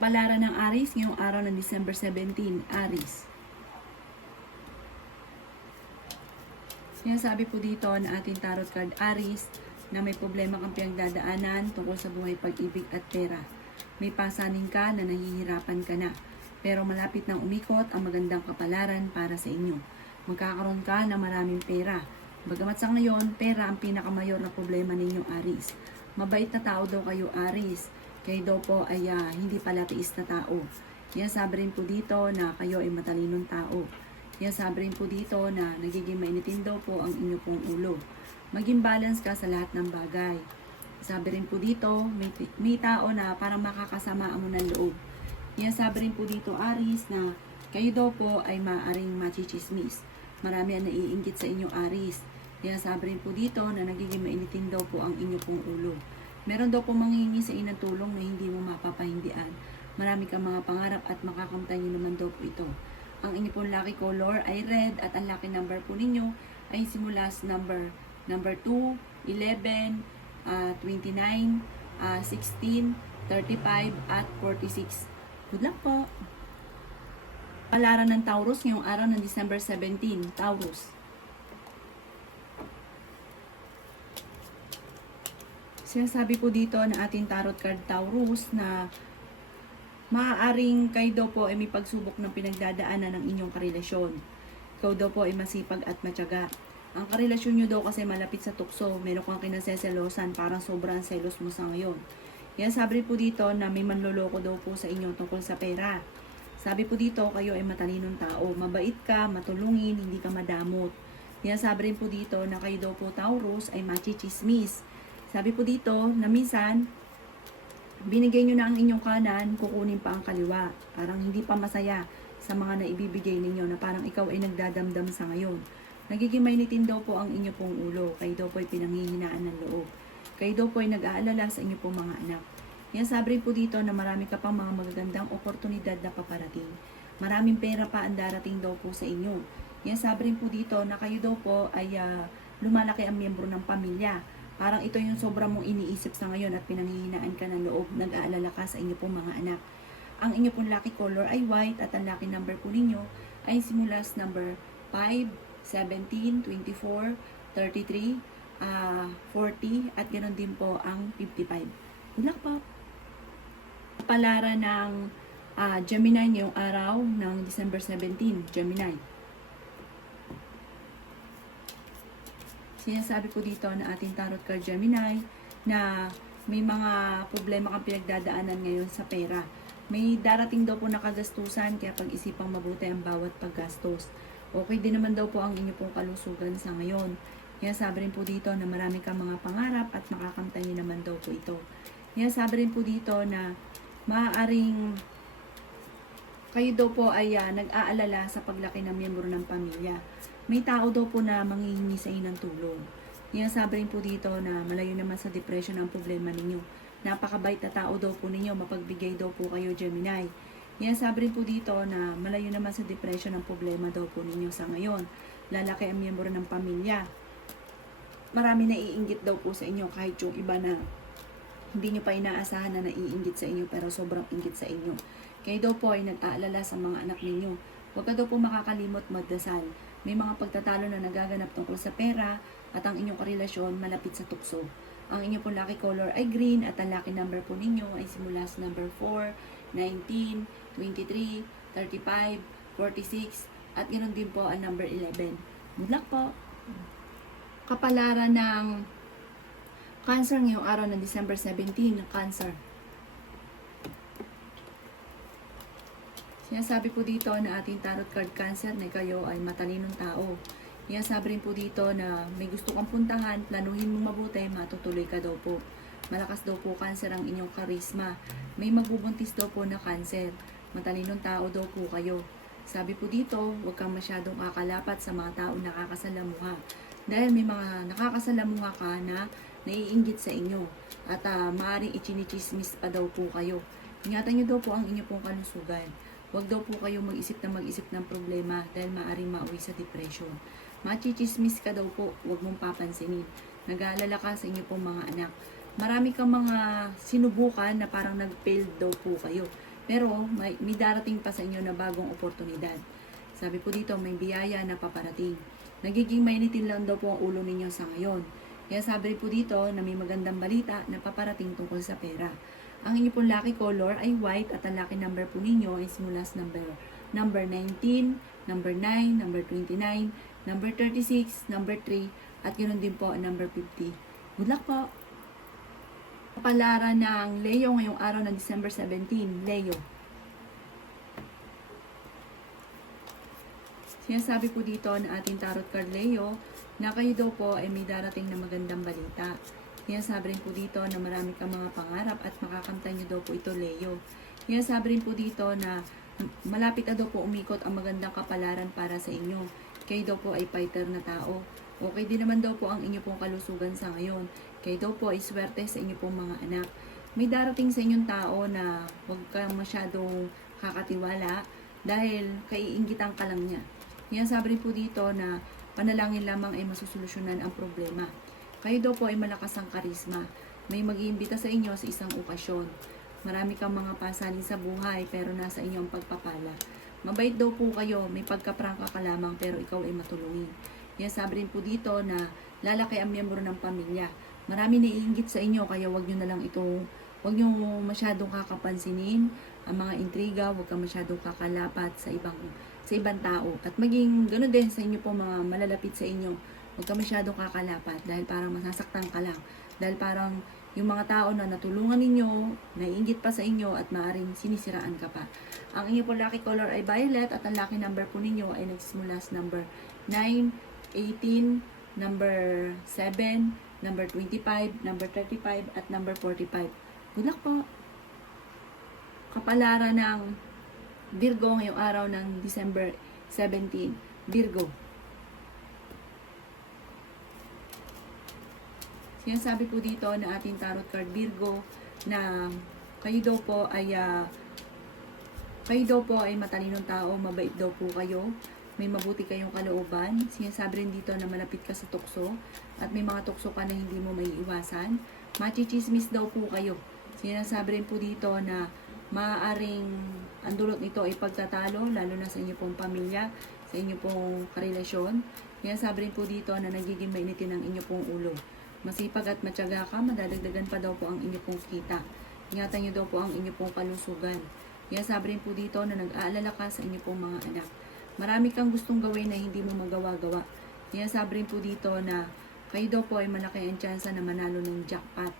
Palaran ng Aries ngayong araw ng December 17, Aries. Sinasabi po dito na ating tarot card Aries na may problema kang pinagdadaanan tungkol sa buhay, pag-ibig at pera. May pasanin ka na nahihirapan ka na, pero malapit nang umikot ang magandang kapalaran para sa inyo. Magkakaroon ka ng maraming pera. Bagamat sa ngayon, pera ang pinakamayor na problema ninyo, Aries. Mabait na tao daw kayo, Aries. Kayo daw po ay hindi pala tiis na tao. Yan sabi rin po dito na kayo ay matalinong tao. Yan sabi rin po dito na nagiging mainitin daw po ang inyo pong ulo. Maging balance ka sa lahat ng bagay. Sabi rin po dito, may tao na parang makakasama mo ng loob. Yan sabi rin po dito, Aries, na kayo daw po ay maaring machichismis. Marami ang naiinggit sa inyo, Aries. Yan sabi rin po dito na nagiging mainitin daw po ang inyo pong ulo. Meron daw po manghihingi sa inang tulong na hindi mo mapapahindian. Marami kang mga pangarap at makakamtan nyo naman daw po ito. Ang inyo pong lucky color ay red at ang lucky number po ninyo ay simula sa number 2, 11, 29, 16, 35 at 46. Good luck po! Palaran ng Taurus ngayong araw ng December 17, Taurus. Sinasabi po dito na ating tarot card Taurus na maaaring kayo daw po ay may pagsubok ng pinagdadaanan ng inyong karelasyon. Ikaw daw po ay masipag at matyaga. Ang karelasyon nyo daw kasi malapit sa tukso, meron kang kinaseselosan, parang sobrang selos mo sa ngayon. Yan sabi po dito na may manloloko daw po sa inyo tungkol sa pera. Sabi po dito kayo ay matalinong tao, mabait ka, matulungin, hindi ka madamot. Yan sabi rin po dito na kayo daw po Taurus ay machichismis. Sabi po dito na minsan, binigay nyo na ang inyong kanan, kukunin pa ang kaliwa. Parang hindi pa masaya sa mga naibibigay ninyo na parang ikaw ay nagdadamdam sa ngayon. Nagiging mainitin daw po ang inyo pong ulo. Kayo daw po ay pinanghihinaan ng loob. Kayo daw po ay nag-aalala sa inyo pong mga anak. Yan sabi rin po dito na marami ka pang mga magagandang oportunidad na paparating. Maraming pera pa ang darating daw po sa inyo. Yan sabi rin po dito na kayo daw po ay lumalaki ang miyembro ng pamilya. Parang ito yung sobrang mong iniisip sa ngayon at pinanghihinaan ka ng loob, nag-aalala ka sa inyo pong mga anak. Ang inyo pong lucky color ay white at ang lucky number po ninyo ay simula sa number 5, 17, 24, 33, 40 at ganoon din po ang 55. Good luck po! Palaran ng Gemini ngayong araw ng December 17, Gemini. Sinasabi po dito na ating tarot card Gemini na may mga problema kang pinagdadaanan ngayon sa pera. May darating daw po na kagastusan kaya pag-isipang mabuti ang bawat paggastos. Okay din naman daw po ang inyo pong kalusugan sa ngayon. Kaya sabi rin po dito na marami kang mga pangarap at makakamtan niyo naman daw po ito. Kaya sabi rin po dito na maaaring kayo daw po ay nag-aalala sa paglaki ng miyembro ng pamilya. May tao daw po na manghihingi sa inyo ng tulong. Yan sabi rin po dito na malayo naman sa depression ang problema ninyo. Napakabait na tao daw po ninyo, mapagbigay daw po kayo, Gemini. Yan sabi rin po dito na malayo naman sa depression ang problema daw po ninyo sa ngayon. Lalaki ang miyembro ng pamilya. Marami na iinggit daw po sa inyo kahit yung iba na hindi nyo pa inaasahan na naiinggit sa inyo pero sobrang inggit sa inyo. Kayo daw po ay nag-aalala sa mga anak ninyo. Huwag ka daw po makakalimot magdasal. May mga pagtatalo na nagaganap tungkol sa pera at ang inyong karelasyon malapit sa tukso. Ang inyong pong lucky color ay green at ang lucky number po ninyo ay simula sa number 4, 19, 23, 35, 46 at ganoon din po ang number 11. Good luck po! Kapalaran ng Cancer ngayong araw ng December 17, Cancer. Sinasabi po dito na ating tarot card Cancer na kayo ay matalinong tao. Yan sabi rin po dito na may gusto kang puntahan, planuhin mo mabuti, matutuloy ka daw po. Malakas daw po Cancer ang inyong karisma. May magbubuntis daw po na Cancer. Matalinong tao daw po kayo. Sabi po dito, huwag kang masyadong kakalapat sa mga taong nakakasalamuha. Dahil may mga nakakasalamuha ka na naiinggit sa inyo. At maaaring ichinichismis pa daw po kayo. Ingatan nyo daw po ang inyong pong kalusugan. Huwag daw po kayo mag-isip ng problema dahil maaaring mauwi sa depression. Machichismis ka daw po, huwag mong papansinin. Nag-aalala ka sa inyo pong mga anak. Marami kang mga sinubukan na parang nag-fail daw po kayo. Pero may darating pa sa inyo na bagong oportunidad. Sabi po dito, may biyaya na paparating. Nagiging mainitin lang daw po ang ulo ninyo sa ngayon. Kaya sabi po dito na may magandang balita na paparating tungkol sa pera. Ang inyo pong lucky color ay white at ang lucky number po ninyo ay simula sa number 19, number 9, number 29, number 36, number 3, at ganoon din po number 50. Good luck po! Kapalaran ng Leo ngayong araw ng December 17, Leo. Sinasabi po dito na ating tarot card Leo na kayo daw po ay may darating na magandang balita. Sinasabi rin po dito na marami kang mga pangarap at makakamtan nyo daw po ito Leo. Sinasabi rin po dito na malapit na daw po umikot ang magandang kapalaran para sa inyo. Kayo daw po ay fighter na tao. Okay din naman daw po ang inyo pong kalusugan sa ngayon. Kayo daw po ay swerte sa inyo pong mga anak. May darating sa inyong tao na huwag kang masyadong kakatiwala dahil kaiingitan ka lang niya. Sinasabi rin po dito na panalangin lamang ay masusolusyonan ang problema. Kayo daw po ay malakas ang karisma. May mag-iimbita sa inyo sa isang okasyon. Marami kang mga pasanin sa buhay pero nasa inyong pagpapala. Mabait daw po kayo, may pagkaprangka ka lamang pero ikaw ay matulungin. Sabi rin po dito na lalaki ang miyembro ng pamilya. Marami naiinggit sa inyo kaya wag nyo na lang ito, wag nyo masyadong kakapansinin ang mga intriga, wag kang masyadong kakalapat sa ibang tao. At maging ganoon din sa inyo po mga malalapit sa inyo. Huwag ka masyadong kakalapat dahil parang masasaktan ka lang. Dahil parang yung mga tao na natulungan ninyo, naiinggit pa sa inyo at maaaring sinisiraan ka pa. Ang inyo po lucky color ay violet at ang lucky number po ninyo ay nagsimula sa number 9, 18, number 7, number 25, number 35, at number 45. Good luck po! Kapalaran ng Virgo ngayong araw ng December 17. Virgo. Sinasabi po dito na ating tarot card Virgo na kayo daw po ay matalinong tao, mabait daw po kayo, may mabuti kayong kalooban. Sinasabi rin dito na malapit ka sa tukso at may mga tukso ka na hindi mo maiiwasan. Machichismis daw po kayo. Sinasabi rin po dito na maaaring ang dulot nito ay pagtatalo, lalo na sa inyo pong pamilya, sa inyo pong karelasyon. Sinasabi rin po dito na nagiging mainitin ang inyo pong ulo. Masipag at matyaga ka, madadagdagan pa daw po ang inyo pong kita. Ingatan nyo daw po ang inyo pong kalusugan. Sinasabi rin po dito na nag-aalala ka sa inyo pong mga anak. Marami kang gustong gawin na hindi mo magawa-gawa. Sinasabi rin po dito na kayo daw po ay malaki ang tsansa na manalo ng jackpot.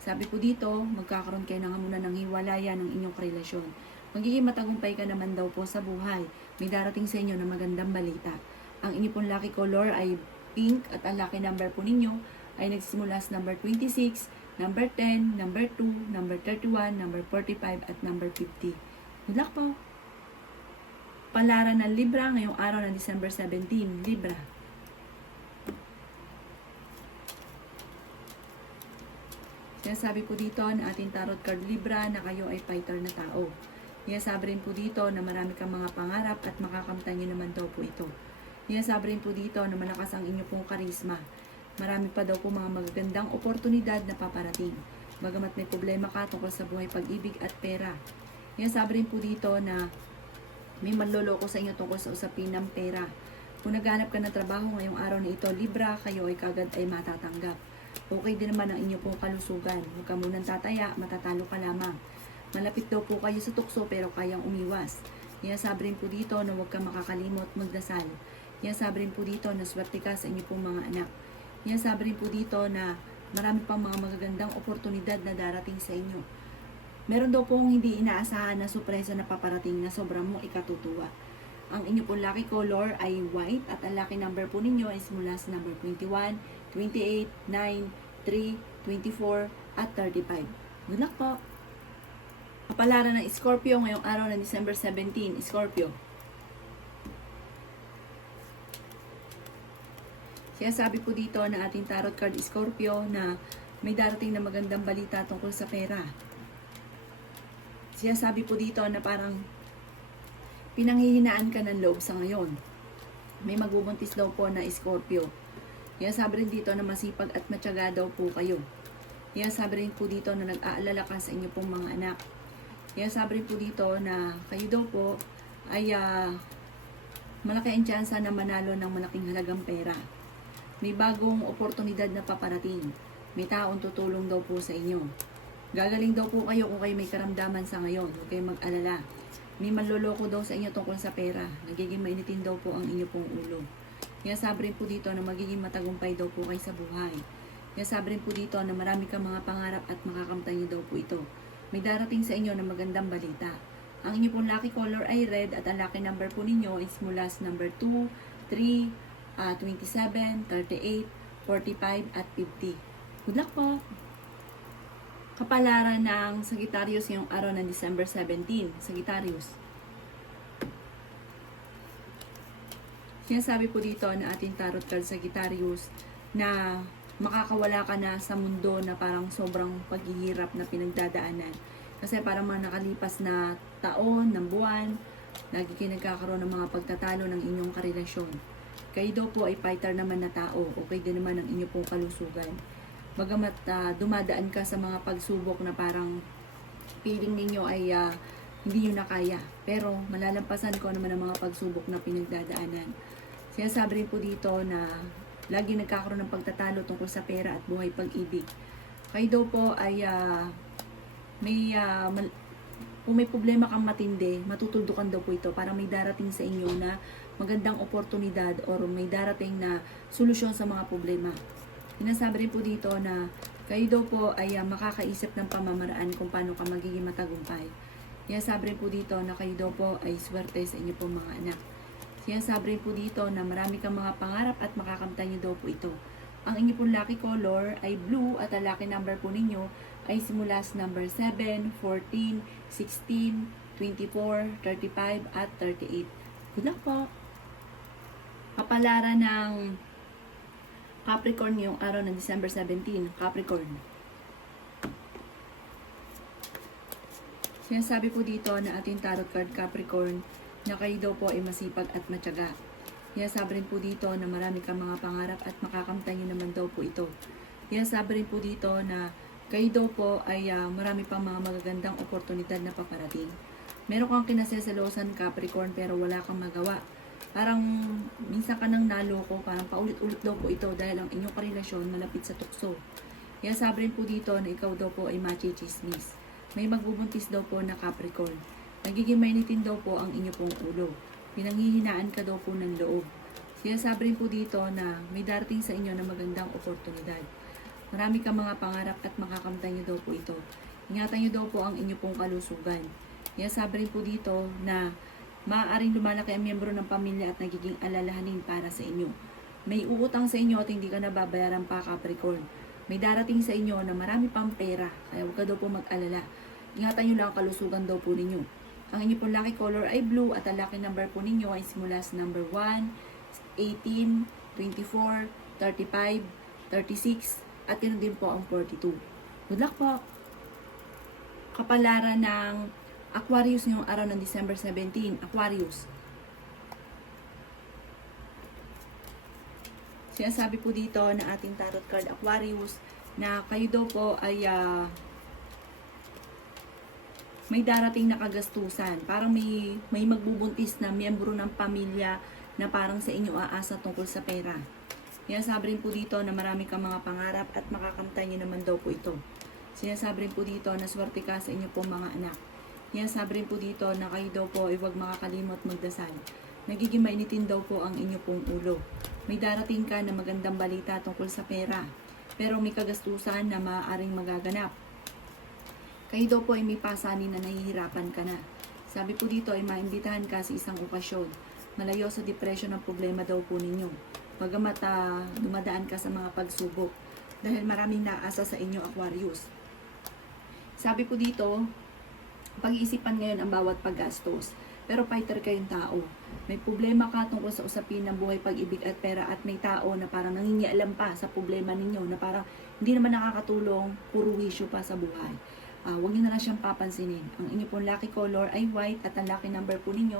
Sabi po dito, magkakaroon kayo na nga muna ng hiwalayan ng inyong karelasyon. Magiging matagumpay ka naman daw po sa buhay. May darating sa inyo na magandang balita. Ang inyo pong lucky color ay pink at ang lucky number po ninyo ay nagsimula sa number 26, number 10, number 2, number 31, number 45, at number 50. Good luck po! Palaran ng Libra ngayong araw ng December 17, Libra. Sinasabi po dito na ating tarot card Libra na kayo ay fighter na tao. Sinasabi rin po dito na marami kang mga pangarap at makakamtan nyo naman daw po ito. Sinasabi rin po dito na malakas ang inyo pong karisma. Marami pa daw po mga magagandang oportunidad na paparating. Bagamat may problema ka tungkol sa buhay, pag-ibig at pera. Sinasabi rin po dito na may manloloko sa inyo tungkol sa usapin ng pera. Kung naghanap ka ng trabaho ngayong araw na ito, Libra, kayo ay kagad ay matatanggap. Okay din naman ang inyo pong kalusugan. Huwag ka munang tataya, matatalo ka lamang. Malapit daw po kayo sa tukso pero kayang umiwas. Sinasabi rin po dito na huwag ka makakalimot magdasal. Sinasabi rin po dito na swerte ka sa inyo pong mga anak. Sinasabi rin po dito na marami pang mga magagandang oportunidad na darating sa inyo. Meron daw pong hindi inaasahan na sorpresa na paparating na sobrang mong ikatutuwa. Ang inyo pong lucky color ay white at ang lucky number po ninyo ay simula sa number 21, 28, 9, 3, 24, at 35. Good luck po! Kapalaran ng Scorpio ngayong araw ng December 17, Scorpio. Sinasabi po dito na ating tarot card Scorpio na may darating na magandang balita tungkol sa pera. Sinasabi po dito na parang pinanghihinaan ka ng loob sa ngayon. May magbubuntis daw po na Scorpio. Sinasabi rin dito na masipag at matyaga daw po kayo. Sinasabi rin po dito na nag-aalala ka sa inyo pong mga anak. Kaya sabi rin po dito na kayo daw po ay malaki ang tsansa na manalo ng malaking halagang pera. May bagong oportunidad na paparating. May taong tutulong daw po sa inyo. Gagaling daw po kayo kung kayo may karamdaman sa ngayon. Huwag kayong mag-alala. May manloloko daw sa inyo tungkol sa pera. Nagiging mainitin daw po ang inyo pong ulo. Kaya sabi rin po dito na magiging matagumpay daw po kayo sa buhay. Kaya sabi rin po dito na marami kang mga pangarap at makakamtan niyo daw po ito. May darating sa inyo na magandang balita. Ang inyo pong lucky color ay red at ang lucky number po ninyo is mula sa number 2, 3, 27, 38, 45 at 50. Good luck po! Kapalaran ng Sagittarius ngayong araw ng December 17. Sagittarius. Sinasabi po dito na ating tarot card Sagittarius na makakawala ka na sa mundo na parang sobrang paghihirap na pinagdadaanan. Kasi parang mga nakalipas na taon, ng buwan, lagi kayo nagkakaroon ng mga pagtatalo ng inyong karelasyon. Kayo daw po ay fighter naman na tao, okay din naman ang inyong pong kalusugan. Bagamat dumadaan ka sa mga pagsubok na parang feeling ninyo ay hindi nyo na kaya. Pero malalampasan ko naman ang mga pagsubok na pinagdadaanan. Sinasabi rin po dito na lagi nagkakaroon ng pagtatalo tungkol sa pera at buhay pag-ibig. Kayo daw po ay kung may problema kang matindi, matutuldukan daw po ito para may darating sa inyo na magandang oportunidad or may darating na solusyon sa mga problema. Sinasabi rin po dito na kayo daw po ay makakaisip ng pamamaraan kung paano ka magiging matagumpay. Sinasabi rin po dito na kayo daw po ay swerte sa inyo pong mga anak. Sinasabi rin po dito na marami kang mga pangarap at makakamtan niyo daw po ito. Ang inyo pong lucky color ay blue at ang lucky number po ninyo ay simula sa number 7, 14, 16, 24, 35 at 38. Good luck po! Kapalaran ng Capricorn ngayong araw ng December 17. Capricorn. Sinasabi po dito na ating tarot card Capricorn na kayo daw po ay masipag at matyaga. Sinasabi rin po dito na marami kang mga pangarap at makakamtan nyo naman daw po ito. Sinasabi rin po dito na kayo daw po ay marami pang mga magagandang oportunidad na paparating. Meron kang kinasesalosan Capricorn pero wala kang magawa. Parang minsan ka nang naloko, parang paulit-ulit daw po ito dahil ang inyong karelasyon malapit sa tukso. Kaya sabi rin po dito na ikaw daw po ay machichismis. May magbubuntis daw po na Capricorn. Nagiging mainitin daw po ang inyo pong ulo. Pinanghihinaan ka daw po ng loob. Sinasabi rin po dito na may darating sa inyo na magandang oportunidad. Marami kang mga pangarap at makakamtan nyo daw po ito. Ingatan nyo daw po ang inyo pong kalusugan. Sinasabi rin po dito na maaaring lumalaki ang miyembro ng pamilya at nagiging alalahanin para sa inyo. May uutang sa inyo at hindi ka nababayaran pa Capricorn. May darating sa inyo na marami pang pera, kaya huwag ka daw po mag-alala. Ingatan nyo lang ang kalusugan daw po ninyo. Ang inyo pong lucky color ay blue at ang lucky number po ninyo ay simula sa number 1, 18, 24, 35, 36, at yun din po ang 42. Good luck po! Kapalaran ng Aquarius ngayong araw ng December 17. Aquarius. Sinasabi po dito na ating tarot card Aquarius na kayo daw po ay may darating na kagastusan. Parang may magbubuntis na miyembro ng pamilya na parang sa inyo aasa tungkol sa pera. Sinasabi rin po dito na marami kang mga pangarap at makakamtan nyo naman daw po ito. Sinasabi rin po dito na swerte ka sa inyo pong mga anak. Sinasabi rin po dito na kayo daw po ay huwag makakalimot magdasal. Nagiging mainitin daw po ang inyo pong ulo. May darating ka na magandang balita tungkol sa pera. Pero may kagastusan na maaaring magaganap. Kayo daw po ay may pasanin na nahihirapan ka na. Sabi po dito ay maimbitahan ka sa isang okasyon. Malayo sa depression ang problema daw po ninyo. Bagamat dumadaan ka sa mga pagsubok. Dahil maraming naasa sa inyo Aquarius. Sabi po dito, pag-iisipan ngayon ang bawat paggastos. Pero fighter kayong tao. May problema ka tungkol sa usapin ng buhay, pag-ibig at pera at may tao na parang nangingialam pa sa problema ninyo na parang hindi naman nakakatulong, puro wisyo pa sa buhay. Huwag niyo na lang siyang papansinin. Ang inyo pong lucky color ay white at ang lucky number po ninyo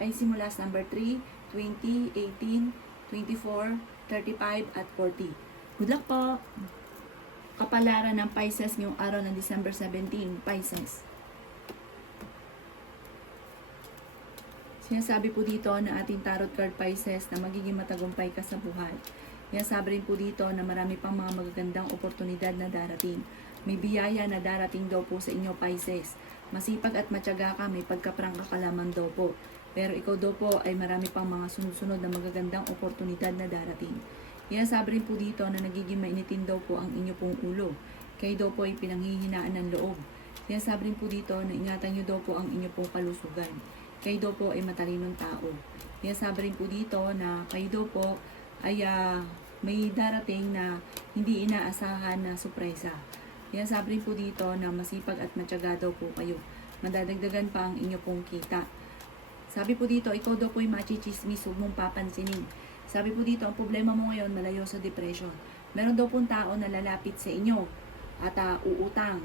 ay simula sa number 3, 20, 18, 24, 35 at 40. Good luck po! Kapalaran ng Pisces ngayong araw ng December 17, Pisces. Sinasabi po dito na ating tarot card Pisces na magiging matagumpay ka sa buhay. Sinasabi rin po dito na marami pang mga magagandang oportunidad na darating. May biyaya na darating daw po sa inyo Pisces. Masipag at matyaga ka, may pagkaprangka ka lamang daw po. Pero ikaw daw po ay marami pang mga sunod-sunod na magagandang oportunidad na darating. Sinasabi rin po dito na nagiging mainitin daw po ang inyo pong ulo. Kayo daw po ay pinanghihinaan ng loob. Sinasabi rin po dito na ingatan nyo daw po ang inyo pong kalusugan. Kayo daw po ay matalinong tao. Sinasabi rin po dito na kayo daw po ay may darating na hindi inaasahan na sorpresa. Sinasabi rin po dito na masipag at matyaga daw po kayo. Madadagdagan pa ang inyo pong kita. Sabi po dito, ikaw daw po ay machichismis, huwag mong papansinin. Sabi po dito, ang problema mo ngayon malayo sa depression. Meron daw pong tao na lalapit sa inyo at uutang.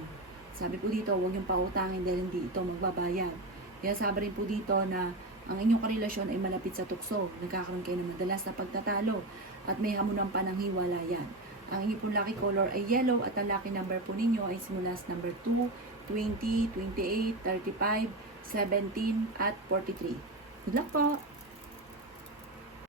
Sabi po dito, huwag yung pautangin dahil hindi ito magbabayad. Kaya sabi rin po dito na ang inyong karelasyon ay malapit sa tukso. Nagkakaroon kayo ng madalas na pagtatalo at may hamunan pa ng hiwalayan. Ang inyong pong lucky color ay yellow at ang lucky number po ninyo ay simula sa number 2, 20, 28, 35, 17 at 43. Good luck po!